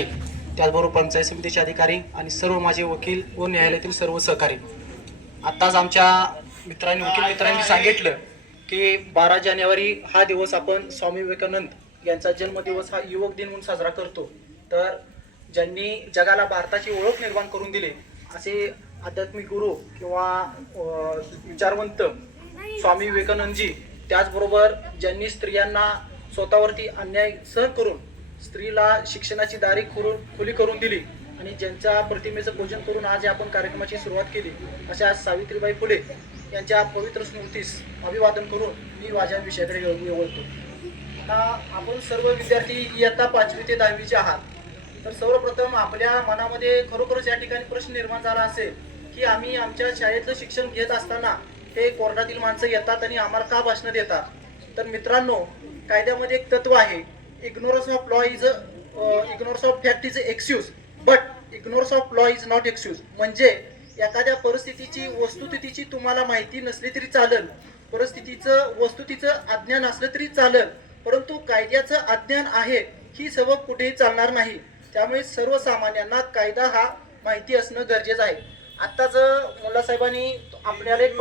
त्याचबरोबर पंचायत समितीचे अधिकारी आणि सर्व माझे वकील व न्यायालयातील सर्व सहकारी. आत्ताच आमच्या वकील मित्रांनी सांगितलं की 12 जानेवारी हा दिवस आपण स्वामी विवेकानंद यांचा जन्मदिवस हा युवक दिन म्हणून साजरा करतो. तर ज्यांनी जगाला भारताची ओळख निर्माण करून दिली असे आध्यात्मिक गुरु किंवा विचारवंत स्वामी विवेकानंदजी, त्याचबरोबर ज्यांनी स्त्रियांना स्वतःवरती अन्याय सहन करून स्त्रीला शिक्षणाची दारी खुली करून दिली आणि ज्यांच्या प्रतिमेचं पूजन करून आज आपण कार्यक्रमाची सुरुवात केली, अशा सावित्रीबाई फुले यांच्या पवित्र स्मृतीस अभिवादन करून मी माझ्या विषयाकडे निवडतो. आता आपण सर्व विद्यार्थी इयत्ता 5वी ते 10वीचे आहात. तर सर्वप्रथम आपल्या मनामध्ये खरोखरच या ठिकाणी प्रश्न निर्माण झाला असेल की आम्ही आमच्या शाळेतलं शिक्षण घेत असताना हे कोर्टातील माणसं येतात आणि आम्हाला का भाषण देतात. तर मित्रांनो, कायद्यामध्ये एक तत्व आहे, ignorance of law is ignorance of fact is excuse but ignorance of law is not excuse. म्हणजे एखाद्या परिस्थितीची वस्तुस्थितीची तुम्हाला माहिती नसली तरी चालेल, परिस्थितीचं वस्तुस्थितीचं अज्ञान असलं तरी चालेल, परंतु कायद्याचं अज्ञान आहे ही सबब कुठेही चालणार नाही. त्यामुळे सर्वसामान्यांना कायदा हा माहिती असणं गरजेचं आहे. आत्ताच मुल्ला साहेबांनी आपल्याला एक